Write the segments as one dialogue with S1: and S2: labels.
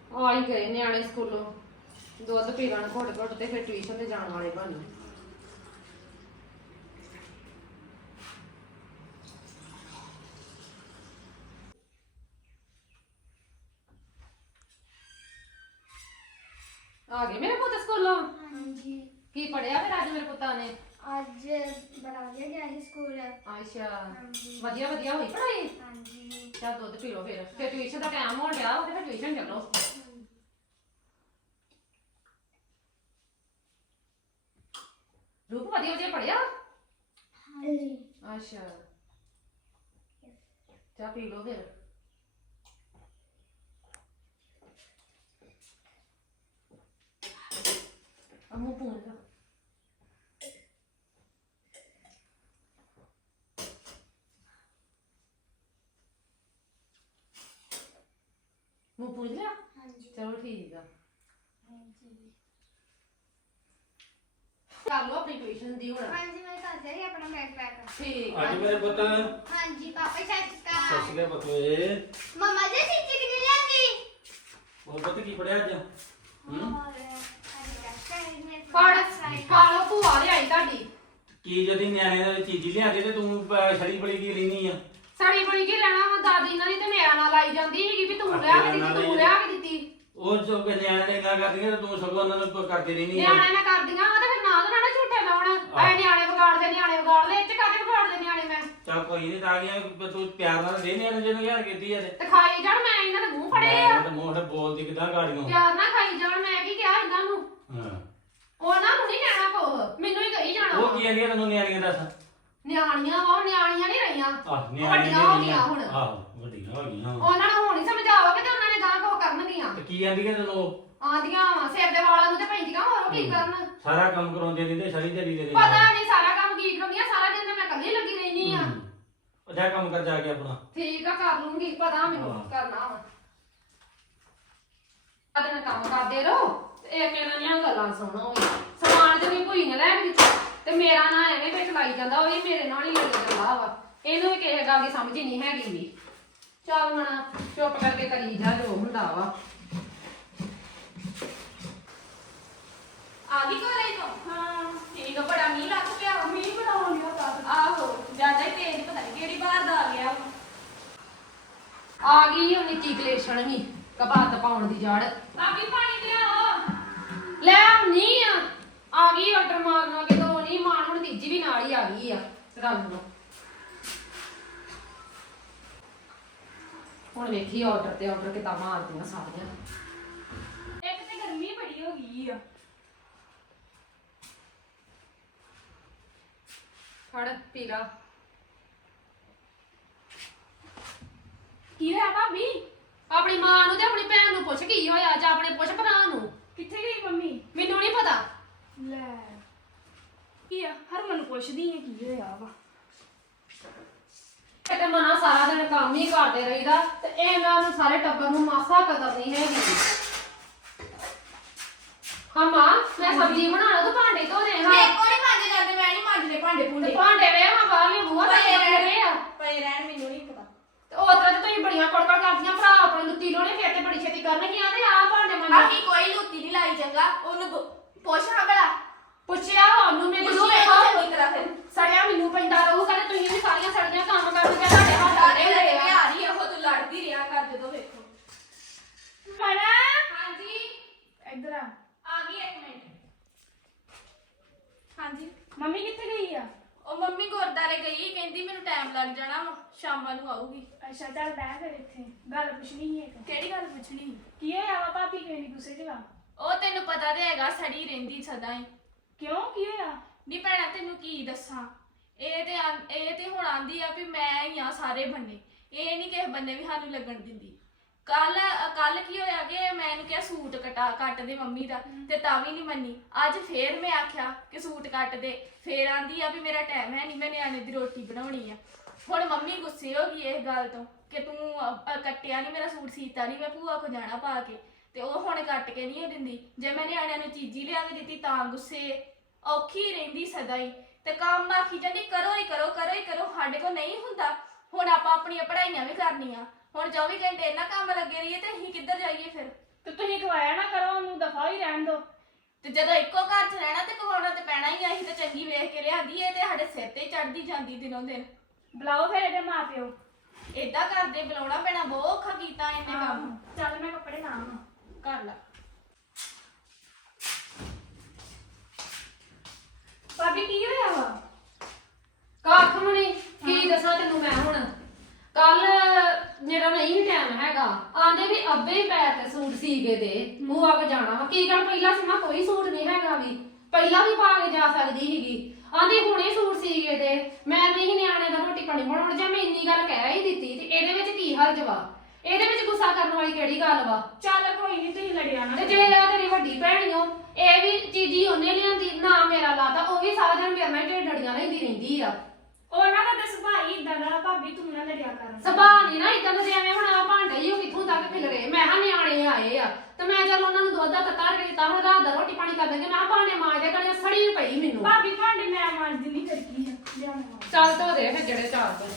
S1: ਆ ਹੀ ਗਏ ਨਿਆਣੇ ਸਕੂਲੋਂ ਦੁੱਧ ਪੀ ਲੈਣ ਘੁੱਟ ਘੁੱਟ ਤੇ ਫਿਰ ਟਿਊਸ਼ਨ ਤੇ ਜਾਣ ਵਾਲੇ ਬਣ। ਆ ਗਏ ਮੇਰੇ ਪੁੱਤ ਸਕੂਲੋਂ?
S2: ਹਾਂਜੀ।
S1: ਕੀ ਪੜਿਆ ਫਿਰ ਅੱਜ ਮੇਰੇ ਪੁੱਤਾਂ ਨੇ?
S2: ਅੱਜ ਬੜਾ ਵਧੀਆ ਗਿਆ ਸੀ ਸਕੂਲ।
S1: ਅੱਛਾ
S2: ਹਾਂਜੀ।
S1: ਵਧੀਆ ਵਧੀਆ ਹੋਈ ਪੜਾਈ?
S2: ਹਾਂਜੀ।
S1: ਚੱਲ ਦੁੱਧ ਪੀ ਲਓ ਫਿਰ ਟਿਊਸ਼ਨ ਦਾ ਟਾਈਮ ਹੋ ਗਿਆ ਤੇ ਫਿਰ ਟਿਊਸ਼ਨ ਚੱਲੋ। ਰੂਪ ਵਧੀਆ ਵਧੀਆ ਪੜਿਆ?
S2: ਹਾਂਜੀ।
S1: ਅੱਛਾ ਚਾਹ ਪੀ ਲਓ ਫਿਰ। ਮੂੰਹ ਪੂੰਝ ਲਾ। ਮੂੰਹ ਪੂੰਝ ਲਿਆ?
S2: ਹਾਂਜੀ।
S1: ਚਲੋ ਠੀਕ ਆ।
S2: ਹਾਂਜੀ।
S1: ਕਰ ਲਓ ਆਪਣੀ ਟਿਊਸ਼ਨ ਦੀ ਹੁਣ।
S2: ਹਾਂਜੀ ਮੈਂ ਕਰ ਰਹੀ ਆਪਣਾ ਬੈਗ ਪੈਕ।
S1: ਠੀਕ
S3: ਅੱਜ ਮੇਰੇ ਪੁੱਤ
S2: ਹਾਂਜੀ ਪਾਪਾ ਸਤਿ ਸ਼੍ਰੀ ਅਕਾਲ।
S3: ਸਤਿ ਸ਼੍ਰੀ ਅਕਾਲ ਬਤੋਏ।
S2: ਮਮਾ ਜੀ ਚੀਚੀ ਕਿਨੇ ਲਿਆਂਦੀ?
S3: ਉਹ ਪੁੱਤ ਕੀ ਪੜਿਆ ਅੱਜ?
S1: ਖਾ ਲਓ ਭੂਆ ਲਿਆਈ ਤੁਹਾਡੀ।
S3: ਕੀ ਜਦੀ ਨਿਆਣੇ ਦੀ ਚੀਜ਼ ਲਿਆਂਦੀ ਤੇ ਤੂੰ ਛੜੀ ਬੜੀ ਕੀ ਲੈਣੀ ਆ?
S1: ਸਾੜੀ ਬਣੀ ਕੀ ਰਹਿਣਾ ਵਾ ਦਾਦੀ ਇਹਨਾਂ ਦੀ ਤੇ ਮੇਰਾ ਨਾਲ ਲਾਈ ਜਾਂਦੀ ਹੈਗੀ ਵੀ ਤੂੰ ਲਿਆ ਕੇ ਦਿੱਤੀ ਤੂੰ ਲਿਆ ਕੇ ਦਿੱਤੀ।
S3: ਉਹ ਜੋ ਕਿ ਨਿਆਣੇ ਨੇ ਇੰਨਾ ਕਰਦੀਆਂ ਤੇ ਤੂੰ ਸਗੋਂ ਉਹਨਾਂ ਨੂੰ ਕਰਦੀ ਰਹਿਣੀ ਆ।
S1: ਨਿਆਣੇ ਨਾ ਕਰਦੀਆਂ ਵਾ ਤੇ ਫਿਰ ਨਾ ਨਾ ਝੂਠੇ ਲਾਉਣ। ਐ ਨਿਆਣੇ ਵਿਗਾੜਦੇ ਇਹ ਚ ਕਾਹਦੇ ਵਿਗਾੜਦੇ ਨਿਆਣੇ ਮੈਂ।
S3: ਚੱਲ ਕੋਈ ਨਹੀਂ ਤਾਂ ਗਿਆ ਤੂੰ ਪਿਆਰ ਨਾਲ ਦੇ ਨਿਆਣੇ ਜਿਹਨੂੰ ਲਿਆ ਕੀਤੀ ਆ
S1: ਤੇ ਖਾਈ ਜਾਣ ਮੈਂ ਇਹਨਾਂ ਦੇ ਮੂੰਹ ਫੜੇ ਆ।
S3: ਮੈਂ ਤੇ ਮੂੰਹ ਤੇ ਬੋਲਦੀ ਕਿਦਾਂ ਗਾੜੀਆਂ।
S1: ਪਿਆਰ ਨਾਲ ਖਾਈ ਜਾਣ ਮੈਂ ਕੀ ਕਿਹਾ ਇਹਨਾਂ ਨੂੰ।
S3: ਹਾਂ
S1: ਉਹਨਾਂ ਨੂੰ ਨਹੀਂ ਕਹਿਣਾ ਕੁਛ ਮੈਨੂੰ ਹੀ ਕਹੀ ਜਾਣਾ।
S3: ਉਹ ਕੀ ਆਂਦੀਆਂ ਤੈਨੂੰ ਨਿਆਣੀਆਂ ਦੱਸ?
S1: ਨਿਆਣੀਆਂ ਵਾ ਨਿਆਣੀਆਂ ਨਹੀਂ ਰਹੀਆਂ।
S3: ਆਹ
S1: ਵੱਡੀਆਂ ਹੋ ਗਈਆਂ ਹੁਣ।
S3: ਆਹ ਵੱਡੀਆਂ ਹੋ ਗਈਆਂ
S1: ਉਹਨਾਂ ਨੂੰ ਹੁਣ ਹੀ ਸਮਝਾਓਗੇ ਤੇ ਉਹਨਾਂ ਨੇ ਗਾਂ ਕੋ ਕਰਨਗੀਆਂ।
S3: ਤੇ ਕੀ ਆਂਦੀਆਂ ਤੈਨੂੰ?
S1: ਆਂਦੀਆਂ ਵਾ ਸਿਰ ਦੇ ਵਾਲਾਂ ਨੂੰ ਤੇ ਪੈਂਦੀਆਂ ਹੋਰ ਉਹ ਕੀ ਕਰਨ।
S3: ਸਾਰਾ ਕੰਮ ਕਰਾਉਂਦੇ ਦਿੰਦੇ ਛੜੀ ਝੜੀ ਦੇ
S1: ਪਤਾ ਨਹੀਂ ਸਾਰਾ ਕੰਮ ਕੀ ਕਰਾਉਂਦੀਆਂ ਸਾਰਾ ਦਿਨ ਤੇ ਮੈਂ ਇਕੱਲੀ ਲੱਗੀ ਰਹਿਣੀ ਆ।
S3: ਉਹ ਜਾ ਕੰਮ ਕਰ ਜਾ ਕੇ ਆਪਣਾ।
S1: ਠੀਕ ਆ ਕਰ ਲੂੰਗੀ ਪਤਾ ਮੈਨੂੰ ਕਰਨਾ ਵਾ। ਆਦੇ ਨਾਲ ਕੰਮ ਕਰਦੇ ਰਹੋ ਤੇ ਇਹ ਮੇਰਾ ਨਹੀਂ ਗੱਲਾਂ ਸੁਣੋ ਵੀ ਸਮਾਨ ਤੇ ਵੀ ਭੂਈ ਨੇ ਲੈ ਕੇ ਦਿੱਤਾ ਤੇ ਮੇਰਾ ਨਾਂ ਐਵੇਂ ਵਿੱਚ ਲਾਈ ਜਾਂਦਾ ਉਹ ਵੀ ਮੇਰੇ ਨਾਲ ਹੀ ਲੜੀ ਜਾਂਦਾ ਵਾ। ਇਹਨੂੰ ਵੀ ਕਿਸੇ ਗੱਲ ਦੀ ਸਮਝ ਨਹੀਂ ਹੈਗੀ ਵੀ। ਚੱਲ ਹੁਣ ਚੁੱਪ ਕਰਕੇ ਕਰੀ ਜਾ ਜੋ ਹੁੰਦਾ ਵਾ।
S4: ਆ ਗਈ ਘਰੇ ਤੋਂ?
S1: ਹਾਂ
S4: ਠੀਕ ਆ ਬੜਾ ਮੀਂਹ ਲੱਗ ਪਿਆ ਵਾ।
S1: ਮੀਂਹ ਬਣਾਉਣ ਲਿਆ ਤਾਂ
S4: ਆਹੋ ਜ਼ਿਆਦਾ ਹੀ ਤੇਜ਼ ਪਤਾ ਨਹੀਂ ਕਿਹੜੀ ਬਾਹਰ ਦਾ ਆ ਗਿਆ
S1: ਆ ਗਈ ਉਹ ਨਿੱਕੀ ਕਲੇਸ਼ਣ ਵੀ ਕਬਾਤ ਪਾਉਣ ਦੀ ਜੜ।
S4: ਭਾਬੀ ਪਾਣੀ ਲਿਆਓ।
S1: ਲੈ ਆਉਣੀ ਆ ਗਈ ਆਰਡਰ ਮਾਰਨਾ ਕਿ ਦੋ ਨਹੀਂ ਮਾਨ ਹੁਣ ਤੀਜੀ ਵੀ ਨਾਲ ਹੀ ਆ ਗਈ ਆ ਰੰਗ ਨੂੰ। ਹੁਣ ਵੇਖੀ ਆਰਡਰ ਤੇ ਆਰਡਰ ਕਿਤਾ ਮਾਰਦੀਆਂ ਸਾਰੀਆਂ।
S4: ਇੱਕ ਤੇ ਗਰਮੀ ਬੜੀ ਹੋ ਗਈ ਆ।
S1: ਫੜ ਪੀ ਲਾ।
S4: ਕੀ ਹੋਇਆ ਭਾਬੀ?
S1: ਆਪਣੀ ਮਾਂ ਨੂੰ ਤੇ ਆਪਣੀ ਭੈਣ ਨੂੰ ਪੁੱਛ ਕੀ ਹੋਇਆ ਜਾਂ ਆਪਣੇ ਪੁੱਛ ਭਰਾ ਨੂੰ।
S4: ਕਿੱਥੇ ਗਈ ਮੰਮੀ?
S1: ਮੈਨੂੰ ਨਹੀਂ ਪਤਾ।
S4: ਲੈ ਕੀ ਆ ਹਰਮਨ ਨੂੰ ਪੁੱਛਦੀ ਆ ਕੀ ਹੋਇਆ ਵਾ।
S1: ਤੇ ਮਨਾ ਸਾਰਾ ਦਿਨ ਕੰਮ ਹੀ ਕਰਦੇ ਰਹੀਦਾ ਤੇ ਇਹਨਾਂ ਨੂੰ ਸਾਰੇ ਟੱਬਰ ਨੂੰ ਮਾਸਾ ਕਦਰ ਨਹੀਂ ਹੈਗੀ। ਹਾਂ ਮਾਂ ਮੈਂ ਸਬਜ਼ੀ ਬਣਾਉਣਾ ਤੂੰ ਭਾਂਡੇ ਧੋ ਦੇ ਹਾਂ।
S4: ਮੇਰੇ ਕੋਲ ਨਹੀਂ ਮਾਂਜੇ ਜਾਂਦੇ ਮੈਂ ਨਹੀਂ ਮਾਂਜਦੇ ਭਾਂਡੇ
S1: ਤੇ
S4: ਭੁੰਡੇ।
S1: ਭਾਂਡੇ ਵੇ ਹਾਂ ਬਾਹਰਲੇ ਬੂਹਾ ਤੇ ਰਹੇ ਆ
S4: ਪਏ ਰਹਿਣ ਮੈਨੂੰ ਨਹੀਂ ਪਤਾ।
S1: ਤੇ ਉਹ ਤਰ੍ਹਾਂ ਤੇ ਤੁਸੀਂ ਬੜੀਆਂ ਕੜਕੜ ਕਰਦੀਆਂ ਭਰਾ ਆਪਣੇ ਲੁੱਤੀ ਲੋਣੇ ਫਿਰ ਤੇ ਬੜੀ ਛੇਤੀ ਕਰਨਗੀਆਂ ਤੇ ਆ ਭਾਂਡੇ ਮੰਨ
S4: ਅਸੀਂ ਕੋਈ ਲੁੱਤੀ ਨਹੀਂ ਲਾਈ ਚੰਗਾ ਉਹਨੂੰ ਪੁੱਛ ਹਾਂ ਬੜਾ
S1: ਪੁੱਛਿਆ ਉਹਨੂੰ ਮੈਨੂੰ
S4: ਪੁੱਛੀ
S1: ਵੇਖੋ
S4: ਚੰਗੀ ਤਰ੍ਹਾਂ ਫਿਰ।
S1: ਸੜਿਆ ਮੈਨੂੰ ਪੈਂਦਾ ਰਹੂਗਾ ਤੇ ਤੁਸੀਂ ਵੀ ਸਾਰੀਆਂ ਸੜੀਆਂ ਕੰਮ ਕਰਨਗੇ ਤੁਹਾਡੇ ਹੱਥ
S4: ਸਾਡੇ
S1: ਆੜੇ
S4: ਘਰੇ
S1: ਹੋਏ ਆ।
S4: ਆ ਰਹੀ ਆ ਉਹ ਤੂੰ ਲੜਦੀ ਰਿਹਾ ਕਰ ਜਦੋਂ ਵੇਖੋ।
S1: ਮਣਾ
S4: ਹਾਂਜੀ
S5: ਇੱਧਰ ਆ।
S4: ਆ ਗਈ ਇੱਕ ਮਿੰਟ। ਹਾਂਜੀ
S5: ਮੰਮੀ ਕਿੱਥੇ ਗਈ ਆ?
S4: ਉਹ ਮੰਮੀ ਗੁਰਦਾਰੇ ਗਈ ਕਹਿੰਦੀ ਮੈਨੂੰ ਟਾਈਮ ਲੱਗ ਜਾਣਾ ਵਾ ਸ਼ਾਮਾਂ ਨੂੰ ਆਊਗੀ।
S5: ਅੱਛਾ ਚੱਲ ਬਹਿ ਫਿਰ ਇੱਥੇ ਗੱਲ ਪੁੱਛਣੀ ਸੀ ਇੱਕ।
S4: ਕਿਹੜੀ ਗੱਲ ਪੁੱਛਣੀ?
S5: ਕੀ ਹੋਇਆ ਵਾ ਭਾਬੀ ਕਿਹੜੀ ਗੁੱਸੇ ਚ ਵਾ?
S4: ਉਹ ਤੈਨੂੰ ਪਤਾ ਤੇ ਹੈਗਾ ਸੜੀ ਰਹਿੰਦੀ ਸਦਾ ਹੀ।
S5: ਕਿਉਂ ਕੀ ਹੋਇਆ?
S4: ਨੀ ਭੈਣਾ ਤੈਨੂੰ ਕੀ ਦੱਸਾਂ ਇਹ ਤੇ ਹੁਣ ਆਂਦੀ ਆ ਵੀ ਮੈਂ ਹੀ ਆ ਸਾਰੇ ਬੰਨੇ। ਇਹ ਨਹੀਂ ਕਿਸੇ ਬੰਨੇ ਵੀ ਸਾਨੂੰ ਲੱਗਣ ਦਿੰਦੀ। ਕੱਲ ਕੀ ਹੋਇਆ ਕਿ ਮੈਂ ਇਹਨੂੰ ਕਿਹਾ ਸੂਟ ਕੱਟ ਦੇ ਮੰਮੀ ਦਾ ਤੇ ਤਾਂ ਵੀ ਨਹੀਂ ਮੰਨੀ। ਅੱਜ ਫੇਰ ਮੈਂ ਆਖਿਆ ਕਿ ਸੂਟ ਕੱਟ ਦੇ ਫੇਰ ਆਂਦੀ ਆ ਵੀ ਮੇਰਾ ਟਾਈਮ ਹੈ ਨਹੀਂ ਮੈਂ ਨਿਆਣੇ ਦੀ ਰੋਟੀ ਬਣਾਉਣੀ ਆ। ਹੁਣ ਮੰਮੀ ਗੁੱਸੇ ਹੋ ਗਈ ਇਸ ਗੱਲ ਤੋਂ ਕਿ ਤੂੰ ਕੱਟਿਆ ਨਹੀਂ ਮੇਰਾ ਸੂਟ ਸੀਤਾ ਨਹੀਂ ਮੈਂ ਭੂਆ ਕੋ ਜਾਣਾ ਪਾ ਕੇ ਤੇ ਉਹ ਹੁਣ ਕੱਟ ਕੇ ਨਹੀਂ ਦਿੰਦੀ। ਜੇ ਮੈਂ ਨਿਆਣਿਆਂ ਨੂੰ ਚੀਜ਼ੀ ਲਿਆ ਕੇ ਦਿੱਤੀ ਤਾਂ ਗੁੱਸੇ ਔਖੀ ਰਹਿੰਦੀ ਸਦਾ ਹੀ ਤੇ ਕੰਮ ਆਖੀ ਜਾਂਦੀ ਕਰੋ ਹੀ ਕਰੋ ਸਾਡੇ ਕੋਲ ਨਹੀਂ ਹੁੰਦਾ। ਹੁਣ ਆਪਾਂ ਆਪਣੀਆਂ ਪੜ੍ਹਾਈਆਂ ਵੀ ਕਰਨੀਆਂ ਹੁਣ 24 ਘੰਟੇ ਇਹਨਾਂ ਕੰਮ ਲੱਗੇ ਰਹੀਏ ਤੇ ਅਸੀਂ ਕਿੱਧਰ ਜਾਈਏ ਫਿਰ।
S1: ਤੇ ਤੁਸੀਂ
S5: ਖਵਾਇਆ ਨਾ ਕਰੋ ਉਹਨੂੰ, ਦਫਾ ਹੀ ਰਹਿਣ ਦੋ।
S4: ਤੇ ਜਦੋਂ ਇੱਕੋ ਘਰ 'ਚ ਰਹਿਣਾ ਤੇ ਕਮਾਉਣਾ ਤੇ ਪੈਣਾ ਹੀ ਆ। ਅਸੀਂ ਤੇ ਚੰਗੀ ਵੇਖ ਕੇ ਲਿਆਂਦੀ ਏ ਤੇ ਸਾਡੇ ਸਿਰ ਤੇ ਚੜਦੀ ਜਾਂਦੀ ਦਿਨੋਂ ਦਿਨ।
S5: ਬੁਲਾਓ ਫਿਰ ਇਹਦੇ ਮਾਪਿਓ।
S4: ਏਦਾਂ ਕਰਦੇ ਬੁਲਾਉਣਾ ਪੈਣਾ, ਬਹੁਤ ਔਖਾ ਕੀਤਾ ਇਹਨੇ ਕੰਮ।
S5: ਚੱਲ ਮੈਂ ਕੱਪੜੇ ਲਾਵਾਂ।
S4: ਕਰ ਲਾ।
S5: ਭਾਬੀ ਕੀ ਹੋਇਆ ਵਾ?
S1: ਕੱਖ ਵੀ ਨੀ, ਕੀ ਦੱਸਾਂ ਤੈਨੂੰ ਮੈਂ ਹੁਣ। ਕੱਲ ਮੇਰਾ ਨਹੀਂ ਟਾਈਮ ਹੈਗਾ, ਆਂਦੇ ਵੀ ਅੱਬੇ ਪੈਰ ਤੇ ਸੂਟ ਸੀ ਕੇ ਦੇ, ਭੂਆ ਕੋ ਜਾਣਾ ਵਾ। ਕੀ ਗੱਲ ਪਹਿਲਾਂ ਸੀ ਮੈਂ ਕੋਈ ਸੂਟ ਨਹੀਂ ਹੈਗਾ ਵੀ, ਪਹਿਲਾਂ ਵੀ ਪਾ ਕੇ ਜਾ ਸਕਦੀ ਸੀਗੀ। ਆਂਦੀ ਹੁਣੇ ਸੂਟ ਸੀ ਕੇ ਦੇ, ਮੈਂ ਨਹੀਂ ਨਿਆਣੇ ਦਾ ਰੋਟੀ ਪਾਣੀ ਬਣਾਉਣ। ਜਾਂ ਮੈਂ ਇੰਨੀ ਗੱਲ ਕਹਿ ਹੀ ਦਿੱਤੀ ਤੇ ਇਹਦੇ ਵਿੱਚ ਕੀ ਹਰਜ ਵਾ? ਇਹਦੇ ਵਿੱਚ ਗੁੱਸਾ ਕਰਨ ਵਾਲੀ ਕਿਹੜੀ ਗੱਲ ਵਾ?
S5: ਚੱਲ ਕੋਈ ਨਹੀਂ, ਤੁਸੀਂ ਲੜਿਆ ਨਾ।
S1: ਤੇ ਜੇ ਆ ਤੇਰੀ ਵੱਡੀ ਭੈਣੀਓ, ਇਹ ਵੀ ਚੀਜ਼ੀ ਉਹਨੇ ਲਿਆਂਦੀ ਨਾ ਮੇਰਾ ਲਾਤਾ, ਉਹ ਵੀ ਸਾਰਾ ਦਿਨ ਮੇਰੇ ਨਾਲ ਢੇਡੜੀਆਂ ਲੈਂਦੀ ਰਹਿੰਦੀ ਆ।
S5: ਉਹਨਾਂ ਦਾ ਤਾਂ ਸੁਭਾਅ ਹੀ ਇਦਾਂ ਦਾ। ਭਾਬੀ ਤੂੰ ਨਾ ਲੜਿਆ ਕਰ।
S1: ਸੁਭਾਅ ਨੀ ਨਾ ਇਦਾਂ ਦਾ, ਜਿਵੇਂ ਹੁਣ ਆ ਭਾਂਡੇ ਹੀ ਉਹ ਕਿੱਥੋਂ ਤੱਕ ਖਿਲ ਰਹੇ। ਮੈਂ ਹਾਂ ਨਿਆਣੇ ਆਏ ਆ ਤੇ ਮੈਂ ਚੱਲ ਉਹਨਾਂ ਨੂੰ ਦੁੱਧ ਦਾ ਤੱਤਾ ਕੇ ਦਿੱਤਾ, ਹੁਣ ਰਾਤ ਦਾ ਰੋਟੀ ਪਾਣੀ ਕਰ ਦਾਂਗੇ। ਮੈਂ ਭਾਂਡੇ ਮਾਂਜਦੇ ਘੜੇ ਸੜੀ ਵੀ ਪਈ ਮੈਨੂੰ।
S5: ਭਾਬੀ ਭਾਂਡੇ ਮੈਂ ਮਾਂਜਦੀ ਨਹੀਂ, ਫਿਰ ਕੀ ਆ? ਲਿਆ ਮੈਂ ਮਾਂਜ।
S1: ਚੱਲ ਧੋ ਦੇ ਫਿਰ ਜਿਹੜੇ ਚਾਰ ਦੇ।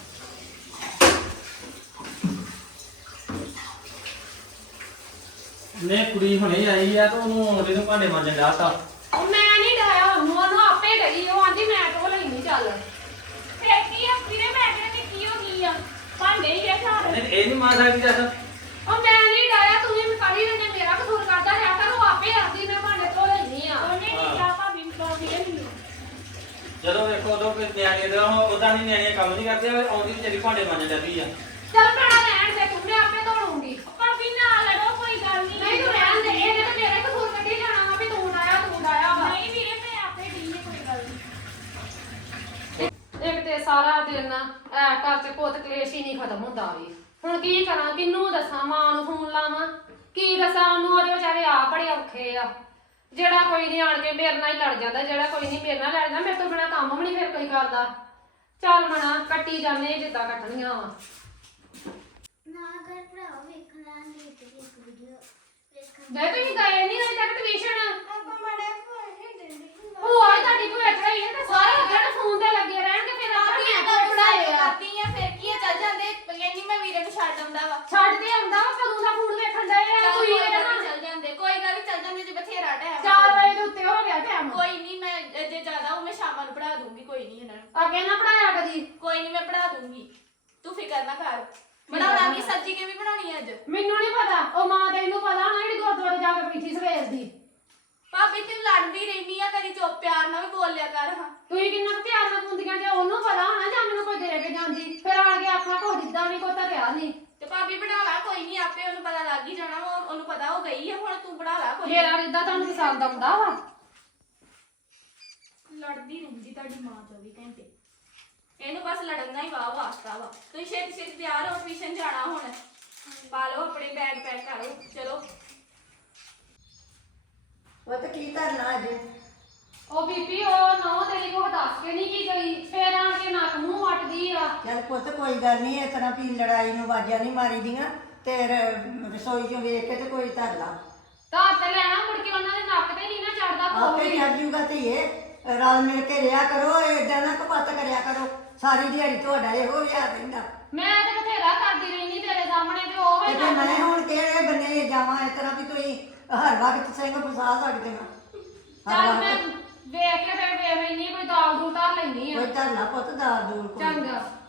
S3: ਨੇ ਕੁੜੀ ਹੁਣੇ ਆਈ ਆ ਤੇ ਉਹਨੂੰ ਆਉਂਦੇ ਨੂੰ ਭਾਂਡੇ ਮਾਂਜਣ ਡਾਤਾ।
S1: ਉਹ ਮੈਂ ਨਹੀਂ ਡਾਇਆ ਉਹਨੂੰ ਆਪੇ ਗਈ। ਉਹ ਆਂਦੀ ਮੈਂ ਧੋ ਲੈਣੀ। ਚੱਲ
S5: ਫਿਰ ਕੀ ਆ ਵੀਰੇ, ਮੈਂ ਕਹਿੰਦੀ ਕੀ ਹੋ ਗਈ ਆ? ਭਾਂਡੇ ਹੀ ਆ ਘਰ।
S3: ਇਹ ਨਹੀਂ ਮਾਂ ਸਕਦੀ ਦੱਸ।
S1: ਉਹ ਮੈਂ ਨਹੀਂ ਡਾਇਆ, ਤੂੰ ਵੀ ਕਰੀ ਰਹਿੰਦੇ, ਮੇਰਾ ਕਸੂਰ ਕਰਦਾ ਰਿਹਾ ਕਰ। ਉਹ ਆਪੇ ਆਂਦੀ ਮੈਂ ਭਾਂਡੇ ਧੋ ਲੈਣੀ ਆ।
S5: ਉਹਨੇ ਕੀ ਕਿਹਾ ਭਾਬੀ ਨੂੰ? ਭਾਬੀ ਨੇ ਮੈਨੂੰ
S3: ਜਦੋਂ ਵੇਖੋ ਉਦੋਂ ਕਿ ਨਿਆਣੇ ਦਾ ਉਹਦਾ ਨਹੀਂ ਨਿਆਣੇ ਕੰਮ ਨਹੀਂ ਕਰਦੇ, ਆਉਂਦੀ ਵਿਚਾਰੀ ਭਾਂਡੇ ਮਾਂਜਣ ਡੱਬੀ ਆ।
S1: ਚੱਲ ਭੈਣਾ ਰਹਿਣ ਦੇ, ਤੂੰ ਮੈਂ ਆਪੇ ਧੋ ਲੂੰਗੀ।
S5: ਭਾਬੀ ਨਾਲ ਲੜੋ, ਕੋਈ ਗੱਲ ਨਹੀਂ।
S1: ਨਹੀਂ ਤੂੰ ਰਹਿਣ ਦੇ, ਇਹਨੇ ਤਾਂ ਮੇਰਾ ਕਸੂਰ ਕੱਢੀ ਜਾਣਾ ਵਾ ਵੀ ਤੂੰ ਡਾਇਆ ਵਾ।
S5: ਨਹੀਂ ਵੀਰੇ, ਮੈਂ ਆਪੇ ਢੀ ਹੈ, ਕੋਈ ਗੱਲ ਨਹੀਂ।
S1: ਇੱਕ ਤੇ ਸਾਰਾ ਦਿਨ ਐ ਘਰ ਚ ਪੁੱਤ ਕਲੇਸ਼ ਹੀ ਨਹੀਂ ਖਤਮ ਹੁੰਦਾ ਵੀ। ਹੁਣ ਕੀ ਕਰਾਂ, ਕਿਹਨੂੰ ਦੱਸਾਂ? ਮਾਂ ਨੂੰ ਫੋਨ ਲਾਵਾਂ, ਕੀ ਦੱਸਾਂ ਉਹਨੂੰ? ਉਹਦੇ ਵਿਚਾਰੇ ਆ ਬੜੇ ਔਖੇ ਆ। ਜਿਹੜਾ ਕੋਈ ਨਹੀਂ ਆਣ ਕੇ ਮੇਰੇ ਨਾਲ ਹੀ ਲੜ ਜਾਂਦਾ, ਜਿਹੜਾ ਕੋਈ ਨਹੀਂ ਮੇਰੇ ਨਾਲ ਲੜਦਾ। ਮੇਰੇ ਤੋਂ ਬਿਨਾਂ ਕੰਮ ਵੀ ਨਹੀਂ ਫਿਰ ਕੋਈ ਕਰਦਾ। ਚੱਲ ਮਣਾ ਕੱਟੀ ਜਾਂਦੇ ਜਿੱਦਾਂ ਕੱਟਣੀਆਂ ਵਾ।
S2: ਨਾ ਕਰ ਭਰਾਓ ਵੇਖ ਲਾਂਗੇ ਤੇ ਇੱਕ ਵੀਡੀਓ ਵੇਖਣ।
S1: ਜੇ ਤੁਸੀਂ ਗਏ ਨਹੀਂ ਅਜੇ ਤੱਕ ਟਿਊਸ਼ਨ,
S2: ਆਪਾਂ ਮੜਾ ਫੋਨ ਖੇਡਣ ਦੀ
S1: ਭੂਆ ਤੁਹਾਡੀ ਭੂਆ ਚੜਾਈ ਹੈ ਤੇ ਸਾਰੇ ਦਿਨ ਫੋਨ ਤੇ ਲੱਗੇ ਰਹਿਣਗੇ। ਫਿਰ ਆਪਾਂ
S4: ਆਪਣੀ
S1: ਕੀ
S4: ਤਾਂ
S1: ਪੜਾਏ
S4: ਪੜਾਈ
S1: ਆ?
S4: ਕਰਦੀ ਆ, ਫਿਰ ਕੀ ਆ, ਚੱਲ ਜਾਂਦੇ। ਕਹਿੰਦੀ ਮੈਂ ਵੀਰੇ ਨੂੰ ਛੱਡ ਆਉਂਦਾ ਵਾ।
S1: ਛੱਡ ਦੇ ਆਉਂਦਾ ਵਾ, ਕਦੋਂ ਦਾ ਫੋਨ ਵੇਖਣ ਡਏ ਆ
S4: ਚੱਲ
S1: ਤੁਸੀਂ?
S4: ਕੋਈ
S1: ਇਹਦੇ
S4: ਗੱਲ ਨੀ,
S1: ਨਾਲ
S4: ਚੱਲ ਜਾਂਦੇ। ਕੋਈ ਗੱਲ ਨੀ, ਚੱਲ ਜਾਂਦੇ ਜੇ ਬਥੇਰਾ ਟਾਈਮ।
S1: 4 ਵਜੇ ਦੇ ਉੱਤੇ ਹੋ ਗਿਆ ਟਾਈਮ।
S4: ਕੋਈ ਨਹੀਂ, ਮੈਂ ਜੇ ਜ਼ਿਆਦਾ ਉਹ ਮੈਂ ਸ਼ਾਮਾਂ ਨੂੰ ਪੜਾ ਦੂੰਗੀ। ਕੋਈ ਨਹੀਂ ਇਹਨਾਂ ਨੂੰ,
S1: ਅੱਗੇ ਨਾ ਪੜਾਇਆ ਕਦੀ।
S4: ਕੋਈ ਨਹੀਂ, ਮੈਂ ਪੜਾ ਦੂੰਗੀ। ਤੂੰ ਫਿਕਰ ਨਾ ਕਰ। ਬਣਾਉਣਾ ਨਹੀਂ, ਸਬਜ਼ੀ ਕਿਵੇਂ ਬਣਾਉਣੀ ਅੱਜ?
S1: ਮੈਨੂੰ ਨਹੀਂ ਪਤਾ, ਉਹ ਮਾਂ ਤੈਨੂੰ ਪਤਾ ਹੋਣਾ ਜਿਹੜੀ ਗੁਰਦੁਆਰੇ ਜਾ ਕੇ ਬੈਠੀ ਸਵੇਰ ਦੀ।
S4: ਭਾਬੀ ਤੈਨੂੰ ਲੜਦੀ ਰਹਿਨੀ ਆ, ਕਦੀ ਚੁੱਪ ਪਿਆਰ ਨਾਲ ਵੀ ਬੋਲਿਆ ਕਰ। ਹਾਂ
S1: ਤੁਸੀਂ ਕਿੰਨਾ ਕੁ ਪਿਆਰ ਨਾਲ ਹੁੰਦੀਆਂ, ਜੇ ਉਹਨੂੰ ਪਤਾ ਹੋਣਾ ਜਾਂ ਮੈਨੂੰ ਕੋਈ ਦੇ ਕੇ ਜਾਂਦੀ, ਫਿਰ ਆਣ ਕੇ ਆਖਣਾ ਕੋਈ ਦਿੱਤਾ ਨਹੀਂ, ਕੋਈ ਧਰਿਆ ਨਹੀਂ।
S4: ਤੇ ਭਾਬੀ ਬਣਾ ਲਾ, ਕੋਈ ਨਹੀਂ, ਆਪੇ ਉਹਨੂੰ ਪਤਾ ਲੱਗ ਹੀ ਜਾਣਾ। ਉਹਨੂੰ ਪਤਾ ਉਹ ਗਈ ਆ, ਹੁਣ ਤੂੰ ਬਣਾ ਲਾ। ਕੋਈ ਨੀ।
S1: ਮੇਰਾ ਇਦਾਂ ਤੁਹਾਨੂੰ ਪਸੰਦ ਆਉਂਦਾ ਵਾ?
S4: ਲੜਦੀ ਰਹਿੰਦੀ ਤੁਹਾਡੀ ਮਾਂ 24 ਘੰਟੇ। ਇਹਨੂੰ ਬਸ ਲੜਨ ਦਾ ਹੀ ਵਾਹ ਵਾਸਤਾ ਵਾ। ਤੁਸੀਂ ਛੇਤੀ ਛੇਤੀ ਤਿਆਰ ਹੋ, ਟਿਊਸ਼ਨ ਜਾਣਾ ਹੁਣ। ਪਾ ਲਓ ਆਪਣੇ ਬੈਗ ਪੈਕ ਕਰੋ, ਚਲੋ।
S6: ਉਹ ਤਾਂ ਕੀ ਕਰਨਾ ਅੱਜ?
S1: ਉਹ ਬੀਬੀ ਉਹ ਨੌ ਤੇਰੀ ਕੋ ਦੱਸ ਕੇ ਨਹੀਂ ਕੀ ਗਈ, ਫੇਰ ਆਣ ਕੇ ਨੱਕ ਮੂੰਹ ਵੱਟਦੀ ਆ।
S6: ਚੱਲ ਪੁੱਤ ਕੋਈ ਗੱਲ ਨਹੀਂ, ਇਸ ਤਰ੍ਹਾਂ ਵੀ ਲੜਾਈ ਨੂੰ ਆਵਾਜ਼ਾਂ ਨਹੀਂ ਮਾਰੀ ਦੀਆਂ ਤੇ ਰਸੋਈ ਚੋਂ ਵੇਖ ਕੇ ਤੇ ਕੋਈ ਧਰ ਲਾ।
S1: ਤਾਂ ਤੇ ਲੈਣਾ ਮੁੜ ਕੇ ਉਹਨਾਂ ਦੇ ਨੱਕ ਤੇ ਨਹੀਂ ਨਾ ਚੜਦਾ
S6: ਆਪੇ
S1: ਕੋਈ।
S6: ਚੜ ਜੂਗਾ ਧੀਏ, ਰਲ ਮਿਲ ਕੇ ਰਿਹਾ ਕਰੋ, ਏਦਾਂ ਨਾ ਕਪੱਤ ਕਰਿਆ ਕਰੋ। ਸਾਰੀ ਦਿਹਾੜੀ ਤੁਹਾਡਾ ਇਹੋ ਵਿਆਹ ਰਹਿੰਦਾ।
S1: ਮੈਂ ਤੇ ਬਥੇਰਾ ਕਰਦੀ ਰਹਿਨੀ ਤੇਰੇ ਸਾਹਮਣੇ, ਤੇ ਉਹ
S6: ਤੇ
S1: ਹੀ
S6: ਜੇ ਮੈਂ ਹੁਣ ਕਿਹੜੇ ਬੰਨੇ ਜਾਵਾਂ ਇਸ ਤਰ੍ਹਾਂ ਵੀ ਤੁਸੀਂ ਹਰ ਵਕਤ ਸਿੰਘ ਫਸਾ ਸਕਦੇ ਹੋ। ਹਰ
S1: ਚੱਲ ਮੈਂ
S6: ਵਕਤ
S1: ਵੇਖ ਕੇ ਫਿਰ ਵੇਖ ਲੈਨੀ, ਕੋਈ ਦਾਲ ਦੂਲ ਧਰ ਲੈਨੀ ਆ।
S6: ਕੋਈ ਧਰ ਲਾ ਪੁੱਤ, ਦਾਲ ਦੂਲ ਕੋਈ।
S1: ਚੰਗਾ।